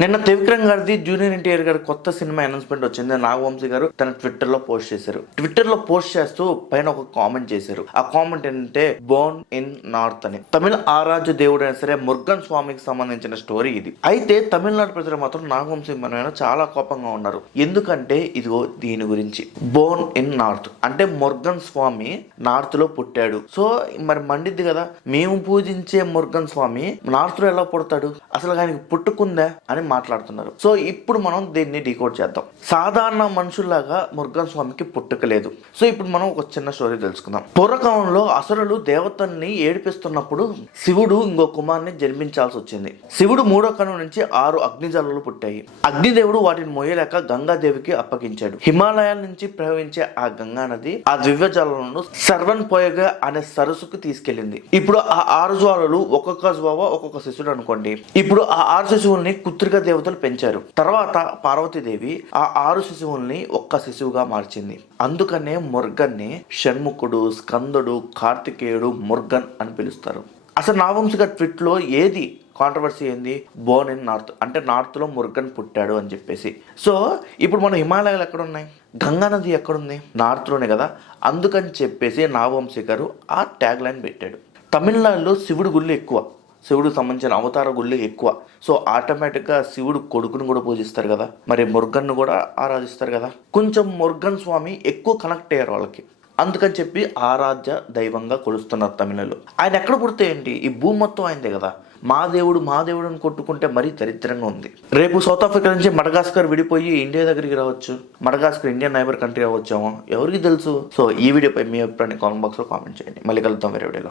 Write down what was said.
నిన్న త్రివిక్రమ్ గారిది జూనియర్ ఎన్టీఆర్ గారి కొత్త సినిమా అనౌన్స్మెంట్ వచ్చింది. నాగవంశీ గారు తన ట్విట్టర్ లో పోస్ట్ చేశారు. ట్విట్టర్ లో పోస్ట్ చేస్తూ పైన ఒక కామెంట్ చేశారు. ఆ కామెంట్ ఏంటంటే బోర్న్ ఇన్ నార్త్ అని. తమిళ ఆరాధ్య దేవుడు అయినా సరే మురుగన్ స్వామికి సంబంధించిన స్టోరీ ఇది. అయితే తమిళనాడు ప్రజలు మాత్రం నాగవంశీ మన చాలా కోపంగా ఉన్నారు. ఎందుకంటే ఇదిగో దీని గురించి. బోర్న్ ఇన్ నార్త్ అంటే మురుగన్ స్వామి నార్త్ లో పుట్టాడు. సో మరి మండిద్ది కదా, మేము పూజించే మురుగన్ స్వామి నార్త్ లో ఎలా పుడతాడు, అసలు ఆయనకి పుట్టుకుందా అని మాట్లాడుతున్నారు. సో ఇప్పుడు మనం దీన్ని డీకోడ్ చేద్దాం. సాధారణ మనుషుల్లాగా మురుగన్ స్వామికి పుట్టుకలేదు. సో ఇప్పుడు మనం ఒక చిన్న స్టోరీ తెలుసుకుందాం. పూర్వకాలంలో అసురులు దేవతల్ని ఏడిపిస్తున్నప్పుడు శివుడు ఇంకో కుమార్ని జన్మించాల్సి వచ్చింది. శివుడు మూడో కను నుంచి 6 అగ్నిజలాలు పుట్టాయి. అగ్నిదేవుడు వాటిని మోయలేక గంగాదేవికి అప్పగించాడు. హిమాలయాల నుంచి ప్రవహించే ఆ గంగా నది ఆ దివ్య జలాలను సర్వన్ పోయగా అనే సరస్సుకు తీసుకెళ్లింది. ఇప్పుడు ఆ 6 జ్వాలలు ఒక్కొక్క జ్వావ ఒక్కొక్క శిశుడు అనుకోండి. ఇప్పుడు ఆ 6 శిశువుల్ని కుత్రిక దేవతలు పెంచారు. తర్వాత పార్వతీదేవి ఆ 6 శిశువుల్ని ఒక్క శిశువుగా మార్చింది. అందుకనే మురుగన్ని షణ్ముఖుడు, స్కందుడు, కార్తికేయుడు, మురుగన్ అని పిలుస్తారు. అసలు నాగవంశీ గారి ట్వీట్ లో ఏది కాంట్రవర్సీ ఏంది? బోర్న్ ఇన్ నార్త్ అంటే నార్త్ లో మురుగన్ పుట్టాడు అని చెప్పేసి. సో ఇప్పుడు మన హిమాలయాలు ఎక్కడున్నాయి? గంగా నది ఎక్కడుంది? నార్త్ లోనే కదా. అందుకని చెప్పేసి నాగవంశీ గారు ఆ ట్యాగ్ లైన్ పెట్టాడు. తమిళనాడులో శివుడి గుళ్ళు ఎక్కువ, శివుడికి సంబంధించిన అవతార గుళ్ళు ఎక్కువ. సో ఆటోమేటిక్గా శివుడు కొడుకును కూడా పూజిస్తారు కదా, మరి మురుగన్ను కూడా ఆరాధిస్తారు కదా. కొంచెం మురుగన్ స్వామి ఎక్కువ కనెక్ట్ అయ్యారు వాళ్ళకి. అందుకని చెప్పి ఆరాధ్య దైవంగా కొలుస్తున్నారు తమిళలో. ఆయన ఎక్కడ పుడితే ఏంటి, ఈ భూమి మొత్తం ఆయనదే కదా. మా దేవుడు అని కొట్టుకుంటే మరీ దరిద్రంగా ఉంది. రేపు సౌత్ ఆఫ్రికా నుంచి మడగాస్కర్ విడిపోయి ఇండియా దగ్గరికి రావచ్చు. మడగాస్కర్ ఇండియన్ నైబర్ కంట్రీ అవ్వచ్చామో ఎవరికి తెలుసు. సో ఈ వీడియోపై మీ అభిప్రాయాన్ని కామెంట్ బాక్స్లో కామెంట్ చేయండి. మళ్ళీ కలుద్దాం వేరే వీడియోలో.